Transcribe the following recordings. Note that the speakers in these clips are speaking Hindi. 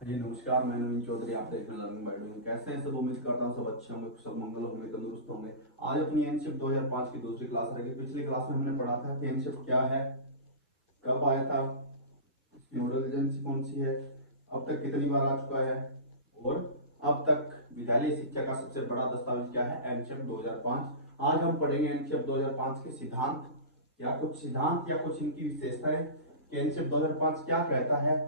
जी नमस्कार, मैं नवीन चौधरी। आप देख रहे हैं लर्निंग बाय डूइंग। कैसे हैं सब? उम्मीद करता हूँ सब अच्छे होंगे, सब मंगल होंगे, तंदुरुस्त होंगे। आज अपनी एनशिप 2005 की दूसरी क्लास रहेगी। पिछली क्लास में हमने पढ़ा था कि एनशिप क्या है, कब आया था, इसकी नोडल एजेंसी कौन सी है, अब तक कितनी बार आ चुका है, और अब तक विद्यालय शिक्षा का सबसे बड़ा दस्तावेज क्या है, एनशिप 2005। आज हम पढ़ेंगे एनशिप 2005 के सिद्धांत, या कुछ सिद्धांत या कुछ इनकी विशेषताएं कि एनशिप 2005 क्या कहता है,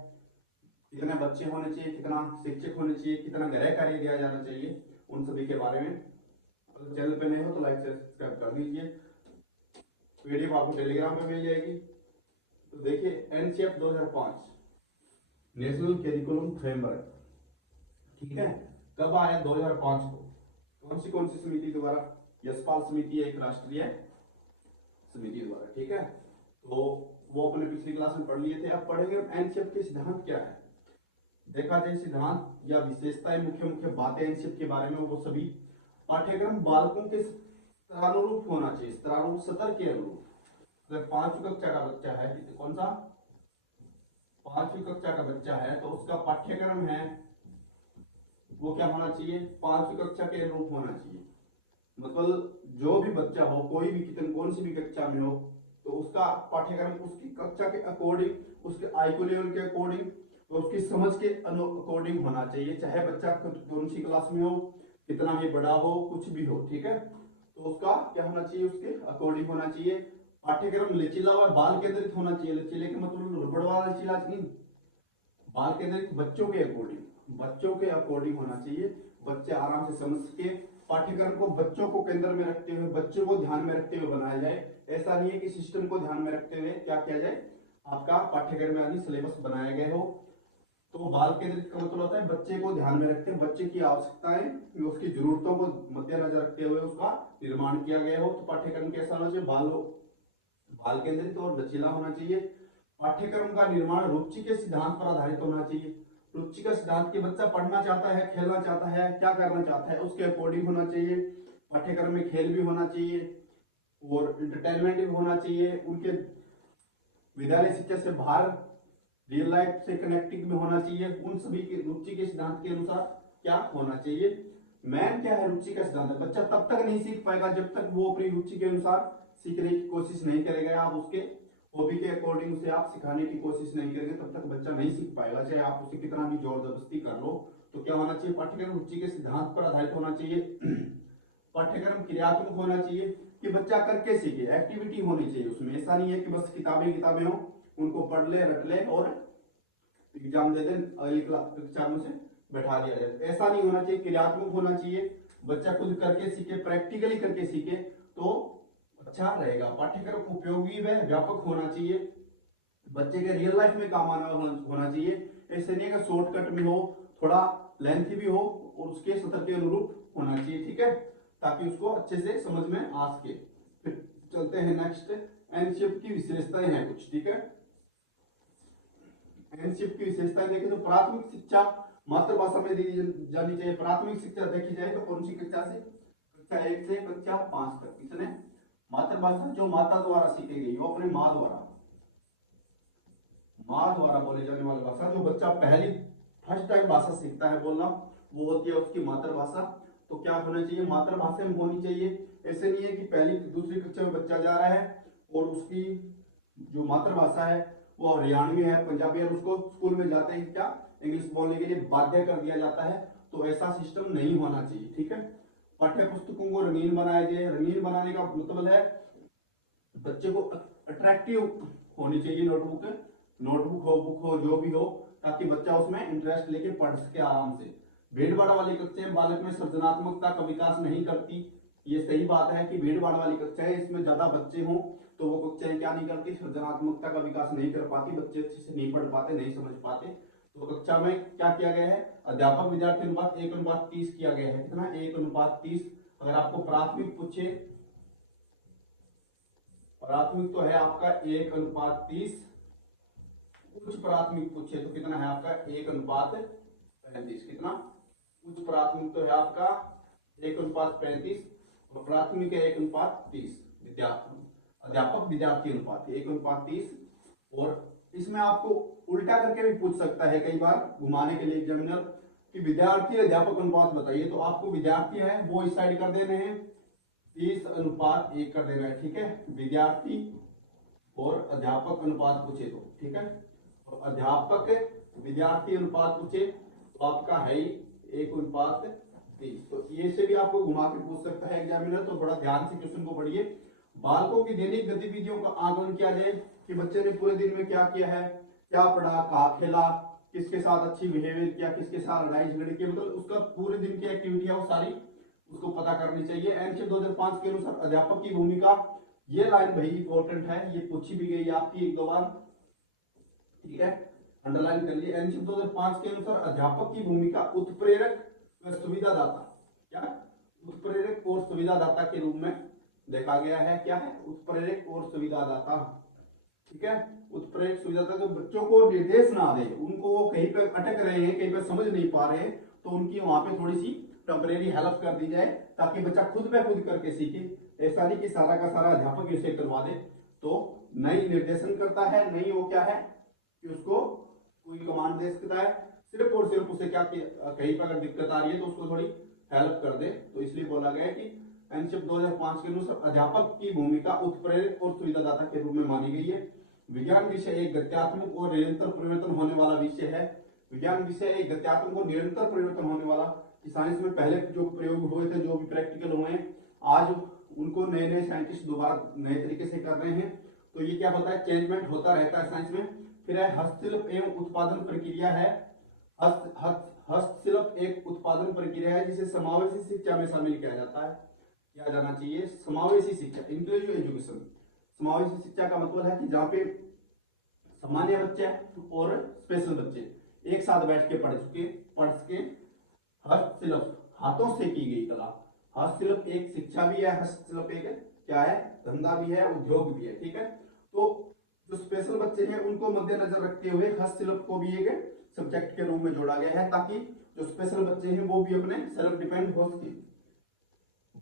कितने बच्चे होने चाहिए, कितना शिक्षक होने चाहिए, कितना गृह कार्य दिया जाना चाहिए, उन सभी के बारे में। अगर चैनल पे नए हो तो लाइक से सब्सक्राइब कर दीजिए। पीडीएफ आपको टेलीग्राम पे मिल जाएगी। तो देखिए, एनसीएफ 2005 नेशनल करिकुलम फ्रेमवर्क, ठीक है, कब आया? 2005 को। कौन सी समिति द्वारा? यशपाल समिति, एक राष्ट्रीय समिति द्वारा, ठीक है। तो वो अपने पिछली क्लास में पढ़ लिए थे। अब पढ़ेंगे एनसीएफ के सिद्धांत क्या है। देखा जाए सिद्धांत या विशेषताएं, मुख्य मुख्य बातें एनसीएफ के बारे में, वो सभी पाठ्यक्रम बालकों के स्तरानुरूप होना चाहिए, स्तरानुरूप, सतर के अनुरूप। अगर पांचवी कक्षा का बच्चा है, कौन सा, पांचवी कक्षा का बच्चा है, तो उसका पाठ्यक्रम है वो क्या होना चाहिए, पांचवी कक्षा के अनुरूप होना चाहिए। मतलब जो भी बच्चा हो, कोई भी कितने कौन सी भी कक्षा में हो, तो उसका पाठ्यक्रम उसकी कक्षा के अकॉर्डिंग, उसके आईक्यू लेवल के अकॉर्डिंग, तो उसकी समझ के अकॉर्डिंग होना चाहिए। चाहे बच्चा कौन सी क्लास में हो, कितना भी बड़ा हो, कुछ भी हो, ठीक है। तो उसका क्या होना चाहिए, उसके अकॉर्डिंग होना चाहिए। पाठ्यक्रम लचीला व बाल केंद्रित होना चाहिए। लचीले के मतलब रबड़ वाला लचीला नहीं, बाल केंद्रित, बच्चों के अकॉर्डिंग, बच्चों के अकॉर्डिंग होना चाहिए। बच्चे आराम से समझ के पाठ्यक्रम को बच्चों को केंद्र में रखते हुए, बच्चों को ध्यान में रखते हुए बनाया जाए। ऐसा नहीं है कि सिस्टम को ध्यान में रखते हुए क्या किया जाए, आपका पाठ्यक्रम में आदि सिलेबस बनाया गया हो। तो बाल केंद्रित का मतलब होता है बच्चे को ध्यान में रखते हुए, बच्चे की आवश्यकताएं, उसकी जरूरतों को मद्देनजर रखते हुए उसका निर्माण किया गया हो। तो पाठ्यक्रम कैसा होना चाहिए, बाल केंद्रित और लचीला होना चाहिए। पाठ्यक्रम का निर्माण रुचि के सिद्धांत पर आधारित होना चाहिए। रुचि का सिद्धांत, कि बच्चा पढ़ना चाहता है, खेलना चाहता है, क्या करना चाहता है, उसके अकॉर्डिंग होना चाहिए। पाठ्यक्रम में खेल भी होना चाहिए और इंटरटेनमेंट भी होना चाहिए। उनके विद्यालय शिक्षा से बाहर रियल लाइफ से कनेक्टिंग में होना चाहिए। उन सभी के रुचि के सिद्धांत के अनुसार क्या होना चाहिए। मैन क्या है, रुचि का सिद्धांत है। बच्चा तब तक नहीं सीख पाएगा जब तक वो अपनी रुचि के अनुसार सीखने की कोशिश नहीं करेगा। आप उसके हॉबी के अकॉर्डिंग उसे आप सिखाने की कोशिश नहीं करेंगे, तब तक बच्चा नहीं सीख पाएगा, चाहे आप उसे कितना भी जोर जबरदस्ती कर लो। तो क्या होना चाहिए, पाठ्यक्रम रुचि के सिद्धांत पर आधारित होना चाहिए। पाठ्यक्रम क्रियात्मक होना चाहिए, कि बच्चा करके सीखे, एक्टिविटी होनी चाहिए उसमें। ऐसा नहीं है कि बस किताबें किताबें हो, उनको पढ़ ले, रट ले और एग्जाम दे दे, अगली कक्षा में से बैठा दिया जाए। ऐसा नहीं होना चाहिए, क्रियात्मक होना चाहिए। बच्चा खुद करके सीखे, प्रैक्टिकली करके सीखे, तो अच्छा रहेगा। पाठ्यक्रम उपयोगी व व्यापक होना चाहिए, बच्चे के रियल लाइफ में काम आना होना चाहिए। ऐसे नहीं है शॉर्टकट में हो, थोड़ा लेंथी भी हो, और उसके सत्र के अनुरूप होना चाहिए, ठीक है, ताकि उसको अच्छे से समझ में आ सके। फिर चलते हैं नेक्स्ट, एनशिप की विशेषताएं हैं कुछ, ठीक है। एनशिप की विशेषताएं देखें तो प्राथमिक शिक्षा मातृभाषा में दी जानी चाहिए। प्राथमिक शिक्षा देखी जाए तो कौन सी कक्षा से, कक्षा 1 से कक्षा 5 तक, कितने, मातृभाषा, जो माता द्वारा सीखी गई, वो अपने माँ द्वारा, माँ द्वारा बोले जाने वाली भाषा। जो बच्चा पहली फर्स्ट टाइम भाषा सीखता है बोलना, वो होती है उसकी मातृभाषा। तो क्या होना चाहिए, मातृभाषा में होनी चाहिए। ऐसे नहीं है कि पहली दूसरी कक्षा में बच्चा जा रहा है और उसकी जो मातृभाषा है वो हरियाणवी है, पंजाबी है, उसको स्कूल में जाते ही क्या इंग्लिश बोलने के लिए बाध्य कर दिया जाता है। तो ऐसा सिस्टम नहीं होना चाहिए, ठीक है। पाठ्य पुस्तकों को रंगीन बनाया जाए। रंगीन बनाने का मतलब है बच्चे को अट्रैक्टिव होनी चाहिए नोटबुक, नोटबुक हो, बुक हो, जो भी हो, ताकि बच्चा उसमें इंटरेस्ट लेके पढ़ सके आराम से। भीड़ भाड़ वाली कक्षाएं बालक में सृजनात्मकता का विकास नहीं करती। ये सही बात है कि भीड़ भाड़ वाली कक्षाएं, इसमें ज्यादा बच्चे हों तो वो कक्षाएं क्या नहीं करती, सृजनात्मकता का विकास नहीं कर पाती, बच्चे अच्छे से नहीं पढ़ पाते, नहीं समझ पाते। तो कक्षा में क्या किया गया है, अध्यापक विद्यार्थी अनुपात 1:30 किया गया है। कितना, 1:30। अगर आपको प्राथमिक पूछे, प्राथमिक तो है आपका 1:30, उच्च प्राथमिक पूछे तो कितना है आपका 1:35। कितना, उच्च प्राथमिक तो है आपका 1:35 और प्राथमिक है 1:30। विद्यार्थी अध्यापक विद्यार्थी अनुपात 1:30 और इसमें आपको उल्टा करके भी पूछ सकता है कई बार घुमाने के लिए एग्जामिनर कि विद्यार्थी अध्यापक अनुपात बताइए, तो आपको विद्यार्थी है वो इस साइड कर देने हैं 30:1 कर देना है, ठीक है। विद्यार्थी और अध्यापक अनुपात पूछे तो, ठीक है, तो अध्यापक विद्यार्थी अनुपात पूछे तो आपका है ही 1:30। तो ये से भी आपको घुमा के पूछ सकता है एग्जामिनर, तो बड़ा ध्यान से क्वेश्चन को पढ़िए। बालकों की दैनिक गतिविधियों का आकलन किया जाए कि बच्चे ने पूरे दिन में क्या किया है, क्या पढ़ा, कहाँ खेला, किसके साथ अच्छी बिहेवियर किया, किसके साथ लड़ाई झगड़े किए, मतलब उसका पूरे दिन की एक्टिविटी है वो सारी उसको पता करनी चाहिए। एनसीईआरटी 2005 के अनुसार अध्यापक की भूमिका, ये लाइन भाई इंपॉर्टेंट है, ये पूछी भी गई आपकी 1-2 बार, ठीक है, अंडरलाइन कर लिए। एनसीईआरटी 2005 के अनुसार अध्यापक की भूमिका उत्प्रेरक व सुविधादाता, क्या उत्प्रेरक और सुविधादाता के रूप में देखा गया है। क्या है? उत्प्रेरक और सुविधादाता, ठीक है। उत्प्रेरक सुविधादाता जो बच्चों को निर्देश ना दे, उनको वो कहीं पे अटक रहे हैं, कहीं पे समझ नहीं पा रहे हैं, तो उनकी वहां पे थोड़ी सी टेम्परेरी हेल्प कर दी जाए ताकि बच्चा खुद ब खुद करके सीखे। ऐसा नहीं कि सारा का सारा अध्यापक इसे करवा दे, तो नई निर्देशन करता है, नहीं वो क्या है कि उसको कोई कमांड दे सकता है, सिर्फ और सिर्फ उसे क्या कहीं पर अगर दिक्कत आ रही है तो उसको थोड़ी हेल्प कर दे। तो इसलिए बोला गया है कि एनसीईआरटी 2005 के अनुसार अध्यापक की भूमिका उत्प्रेरक और सुविधादाता के रूप में मानी गई है। विज्ञान विषय एक गत्यात्मक और निरंतर परिवर्तन होने वाला विषय है। विज्ञान विषय एक गत्यात्मक और निरंतर परिवर्तन होने वाला, साइंस में पहले जो प्रयोग हुए थे, जो भी प्रैक्टिकल हुए हैं, आज उनको नए नए साइंटिस्ट दोबारा नए तरीके से कर रहे हैं। तो ये क्या होता है, चेंजमेंट होता रहता है साइंस में। फिर है हस्तशिल्प एवं उत्पादन प्रक्रिया है। हस्तशिल्प एक उत्पादन प्रक्रिया है जिसे समावेशी शिक्षा में शामिल किया जाता है, किया जाना चाहिए। समावेशी शिक्षा, इंक्लूसिव एजुकेशन। समावेशी शिक्षा का मतलब है कि जहाँ पे सामान्य बच्चे और स्पेशल बच्चे एक साथ बैठ के पढ़ सके। हस्तशिल्प, हाथों से की गई कला। हस्तशिल्प एक शिक्षा भी है, हस्तशिल्प एक क्या है, धंधा भी है, उद्योग भी है, ठीक है। तो जो स्पेशल बच्चे हैं उनको मद्देनजर रखते हुए हस्तशिल्प को भी एक सब्जेक्ट के रूप में जोड़ा गया है ताकि जो स्पेशल बच्चे हैं वो भी अपने सेल्फ डिपेंड हो सके।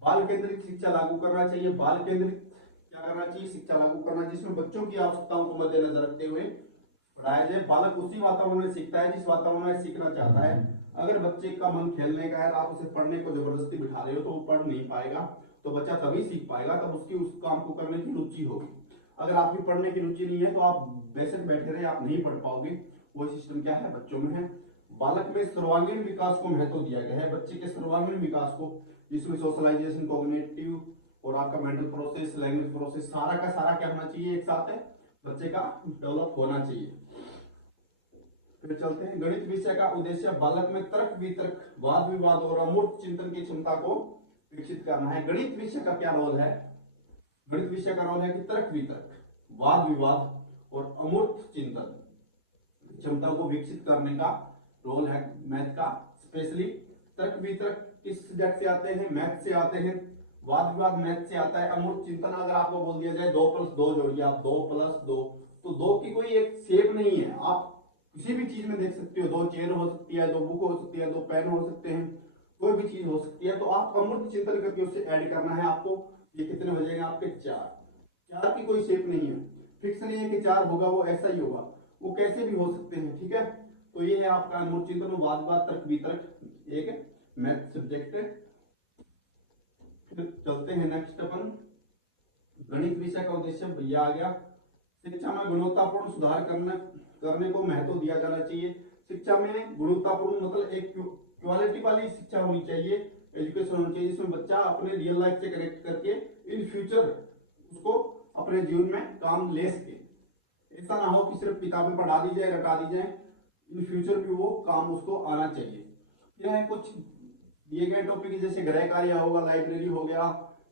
बाल केंद्रित शिक्षा लागू करना चाहिए। बाल केंद्रित क्या करना चाहिए, शिक्षा लागू करना, जिसमें बच्चों की आवश्यकताओं को मद्देनजर रखते हुए पढ़ाया जाए। बालक उसी वातावरण में सीखता है जिस वातावरण में सीखना चाहता है। अगर बच्चे का मन खेलने का है, आप उसे पढ़ने को जबरदस्ती बिठा रहे हो तो वो पढ़ नहीं पाएगा। तो बच्चा तभी सीख पाएगा तब उसकी उस काम को करने की रुचि होगी। अगर आपकी पढ़ने की रुचि नहीं है तो आप बेशक बैठे रहे, आप नहीं पढ़ पाओगे। वो सिस्टम क्या है, बच्चों में है। बालक में सर्वांगीण विकास को महत्व दिया गया है। बच्चे के सर्वांगीण विकास को, जिसमें सोशलाइजेशन, कॉग्निटिव और आपका मेंटल प्रोसेस, लैंग्वेज प्रोसेस, सारा का सारा क्या होना चाहिए, एक साथ है बच्चे का डेवलप होना चाहिए। फिर चलते हैं, गणित विषय का उद्देश्य बालक में तर्क वितर्क, वाद विवाद और अमूर्त चिंतन की क्षमता को विकसित करना है। गणित विषय का क्या रोल है, गणित विषय का रोल है कि तर्क वितर्क, वाद विवाद और अमूर्त चिंतन क्षमता को विकसित करने का रोल है मैथ का। स्पेशली तर्क वितर्क किस सब्जेक्ट से आते हैं, मैथ से आते हैं। वाद विवाद मैथ से आता है। अमूर्त चिंतन अगर आपको बोल दिया जाए 2+2 जोड़िए, आप 2+2, तो 2 की कोई एक शेप नहीं है, आप किसी भी चीज में देख सकते हो। 2 चेयर हो सकती है, 2 बुक हो सकती है, 2 पेन हो सकते हैं, कोई भी चीज हो सकती है। तो आप अमूर्त चिंतन करके उसे ऐड करना है आपको। ये कितने हो जाएंगे आपके 4 की कोई शेप नहीं है, फिक्स नहीं है कि 4 होगा, वो ऐसा ही होगा, वो कैसे भी हो सकते हैं, ठीक है। तो ये है आपका अमूर्त चिंतन, वाद विवाद तर्क वितर्क एक मैथ सब्जेक्ट है। फिर चलते हैं नेक्स्ट अपन, गणित विषय का उद्देश्य भैया आ गया। शिक्षा में गुणवत्तापूर्ण सुधार करने को महत्व दिया जाना चाहिए। शिक्षा में गुणवत्तापूर्ण मतलब एक क्वालिटी वाली शिक्षा होनी चाहिए, एजुकेशन होनी चाहिए जिसमें बच्चा अपने रियल लाइफ से कनेक्ट करके इन फ्यूचर उसको अपने जीवन में काम ले सके। ऐसा ना हो कि सिर्फ किताबें पढ़ा दी जाए, रटा दी जाए, इन फ्यूचर भी वो काम उसको आना चाहिए। यह है कुछ दिए गए टॉपिक, जैसे गृह कार्य होगा, लाइब्रेरी हो गया,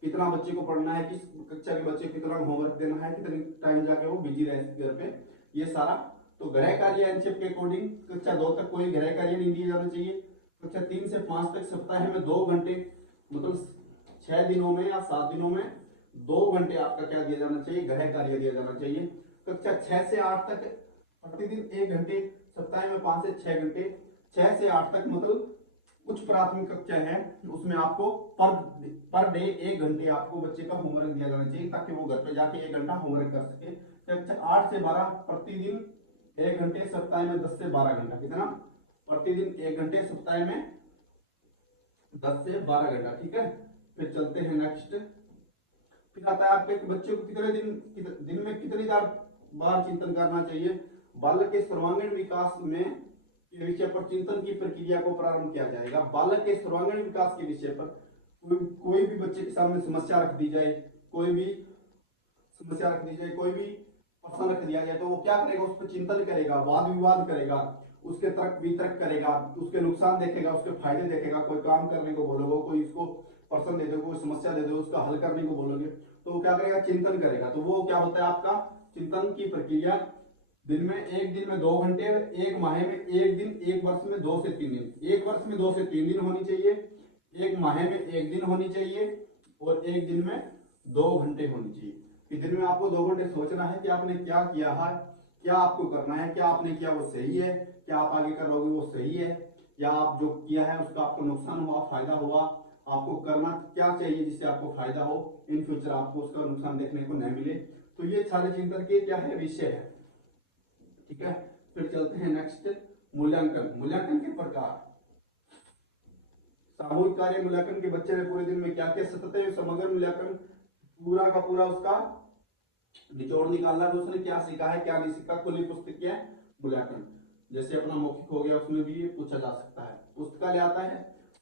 कितना बच्चे को पढ़ना है, किस कक्षा के बच्चे को कितना होमवर्क देना है, कितने टाइम जाके वो बिजी रहे घर पे, ये सारा। तो गृह कार्य एनसीईआरटी के अकॉर्डिंग कक्षा 2 तक कोई गृह कार्य नहीं दिया जाना चाहिए। कक्षा 3 से 5 तक सप्ताह में 2 घंटे, मतलब 6 दिनों में या 7 दिनों में 2 घंटे आपका क्या दिया जाना चाहिए, गृह कार्य दिया जाना चाहिए। कक्षा 6 से 8 तक प्रतिदिन 1 घंटे, सप्ताह में 5 से 6 घंटे। 6 से 8 तक मतलब कुछ प्राथमिक कक्षा है उसमें आपको पर डे 1 घंटे आपको बच्चे का होमवर्क दिया जाना चाहिए ताकि वो घर पे जाके 1 घंटा होमवर्क कर सके। कक्षा 8 से 12 प्रतिदिन 1 घंटे, सप्ताह में 10 से 12 घंटा, कितना? प्रतिदिन 1 घंटे, सप्ताह में 10 से 12 घंटा, ठीक है। फिर चलते हैं नेक्स्ट। फिर आता है आपके बच्चे को कितने दिन में कितनी बार चिंतन करना चाहिए। बालक के सर्वांगीण विकास में के विषय पर चिंतन की प्रक्रिया को प्रारंभ किया जाएगा। बालक के सर्वांगीण विकास के विषय पर कोई भी बच्चे के सामने समस्या रख दी जाए, कोई भी समस्या रख दी जाए, कोई भी प्रश्न रख दिया जाए, तो वो क्या करेगा? उस पर चिंतन करेगा, वाद विवाद करेगा, उसके तर्क वितर्क करेगा, उसके नुकसान देखेगा, उसके फायदे देखेगा। कोई काम करने को बोलोगे, कोई इसको प्रश्न दे दो, कोई समस्या दे दो, उसका हल करने को बोलोगे, तो वो क्या करेगा? चिंतन करेगा। तो वो क्या होता है आपका चिंतन की प्रक्रिया। दिन में 1 दिन में 2 घंटे, 1 माह में 1 दिन, 1 वर्ष में 2 से 3 दिन। 1 वर्ष में 2 से 3 दिन होनी चाहिए, 1 माह में 1 दिन होनी चाहिए, और 1 दिन में 2 घंटे होनी चाहिए। कि दिन में आपको 2 घंटे सोचना है कि आपने क्या किया है, क्या आपको करना है, क्या आपने किया वो सही है, क्या आप आगे करोगे वो सही है, या आप जो किया है उसका आपको नुकसान हुआ, फायदा हुआ, आपको करना क्या चाहिए जिससे आपको फायदा हो, इन फ्यूचर आपको उसका नुकसान देखने को न मिले। तो ये सारे चिंतन के क्या है? विषय है, ठीक है। फिर चलते हैं नेक्स्ट, मूल्यांकन। मूल्यांकन के प्रकार। सामूहिक कार्य मूल्यांकन के बच्चे ने पूरे दिन में क्या किया? सतत समग्र मूल्यांकन, पूरा का पूरा उसका निचोड़ निकालना, उसने क्या सीखा है, क्या नहीं सीखा, खुली पुस्तकीय मूल्यांकन। जैसे अपना मौखिक हो गया, उसमें भी ये पूछा जा सकता है। पुस्तकालय आता है,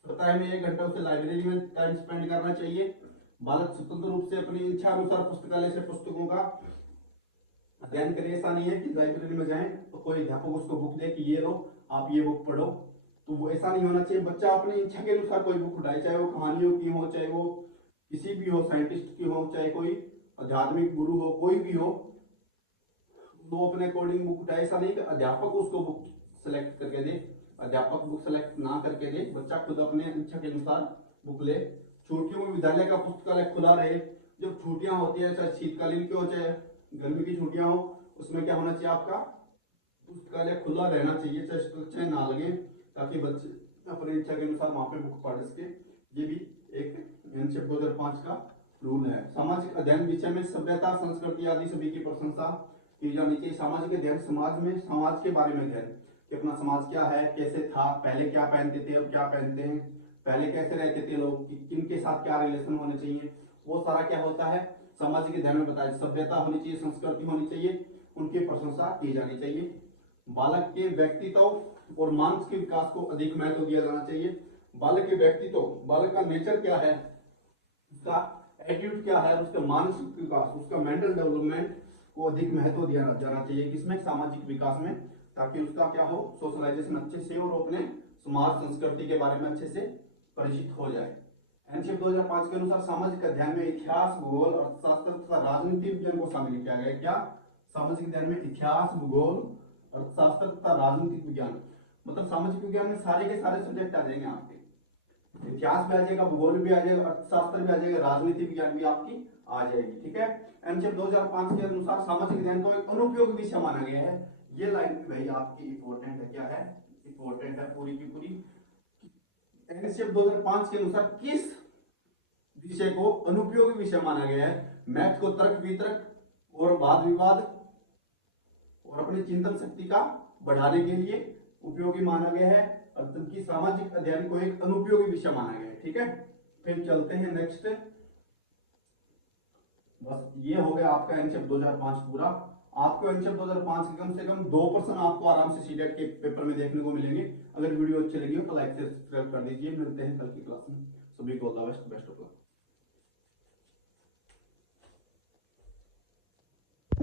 सप्ताह में 1 घंटा उसे लाइब्रेरी में टाइम स्पेंड करना चाहिए। बालक स्वतंत्र रूप से अपनी इच्छा अनुसार पुस्तकालय से पुस्तकों का अध्ययन करे। ऐसा नहीं है कि लाइब्रेरी में जाएं तो कोई अध्यापक उसको बुक दे कि ये लो आप ये बुक पढ़ो, तो वो ऐसा नहीं होना चाहिए। बच्चा अपनी इच्छा के अनुसार कोई बुक उठाए, चाहे वो कहानियों की हो, चाहे वो किसी भी हो, साइंटिस्ट की हो, चाहे कोई आध्यात्मिक गुरु हो, कोई भी हो, वो अपने अकॉर्डिंग बुक उठाए। ऐसा नहीं कि अध्यापक उसको बुक सेलेक्ट करके दे, अध्यापक बुक सेलेक्ट ना करके दे, बच्चा खुद अपने इच्छा के अनुसार बुक ले। छुट्टियों में विद्यालय का पुस्तकालय खुला रहे। जब छुट्टियां होती है, चाहे शीतकालीन की हो चाहे गर्मी की छुट्टियां हो, उसमें क्या होना चाहिए? आपका पुस्तकालय खुला रहना चाहिए, चाहे कक्षाएं ना लगे, ताकि बच्चे अपनी इच्छा के अनुसार वहां पे बुक पढ़ सके। ये भी एक एनसीईआरटी 2005 का रूल है। सामाजिक अध्ययन विषय में सभ्यता, संस्कृति आदि सभी की प्रशंसा की जानी चाहिए। सामाजिक अध्ययन समाज में, समाज के बारे में अध्ययन कि अपना समाज क्या है, कैसे था, पहले क्या पहनते थे और क्या पहनते हैं, पहले कैसे रहते थे लोग, किन के साथ क्या रिलेशन होने चाहिए, वो सारा क्या होता है? सामाजिक अध्ययन में बताया। सभ्यता होनी चाहिए, संस्कृति होनी चाहिए, उनकी प्रशंसा की जानी चाहिए। बालक के व्यक्तित्व और मानसिक विकास को अधिक महत्व दिया जाना चाहिए। बालक के व्यक्तित्व, बालक का नेचर क्या है, उसका एटीट्यूड क्या है, उसका मानसिक विकास, उसका मेंटल डेवलपमेंट को अधिक महत्व दिया जाना चाहिए। किसमें? सामाजिक विकास में, ताकि उसका क्या हो? सोशलाइजेशन अच्छे से और अपने समाज संस्कृति के बारे में अच्छे से परिचित हो जाए। एनसीईआरटी 2005 के अनुसार सामाजिक अध्ययन में इतिहास, भूगोल, अर्थशास्त्र तथा राजनीति विज्ञान को शामिल किया गया है। क्या? सामाजिक अध्ययन में इतिहास, भूगोल, अर्थशास्त्र तथा राजनीतिक विज्ञान, मतलब सामाजिक विज्ञान में सारे के सारे सब्जेक्ट आ जाएंगे आपके। इतिहास भी आ जाएगा, भूगोल भी आ जाएगा, अर्थशास्त्र भी आ जाएगा, राजनीति विज्ञान भी आपकी आ जाएगी, ठीक है। एनसीईआरटी 2005 के अनुसार सामाजिक अध्ययन को एक अनुपयोगी विषय माना गया है। ये लाइन भाई आपकी इंपॉर्टेंट है। क्या है? इंपॉर्टेंट है पूरी की पूरी। एनसीईआरटी 2005 के अनुसार किस विषय को अनुपयोगी विषय माना गया है? मैथ को तर्क वितर्क और वाद विवाद और अपनी चिंतन शक्ति का बढ़ाने के लिए उपयोगी माना गया है, और जबकि सामाजिक अध्ययन को एक अनुपयोगी विषय माना गया है, ठीक है। फिर चलते हैं नेक्स्ट। बस ये हो गया आपका एनसीईआरटी 2005 पूरा। आपको एनसीईआरटी 2005 के कम से कम 2 प्रश्न आपको आराम से सीटेट के पेपर में देखने को मिलेंगे। अगर वीडियो अच्छी लगी हो तो लाइक से सब्सक्राइब कर दीजिए। मिलते हैं कल की क्लास में। सभी को all the best, best of luck.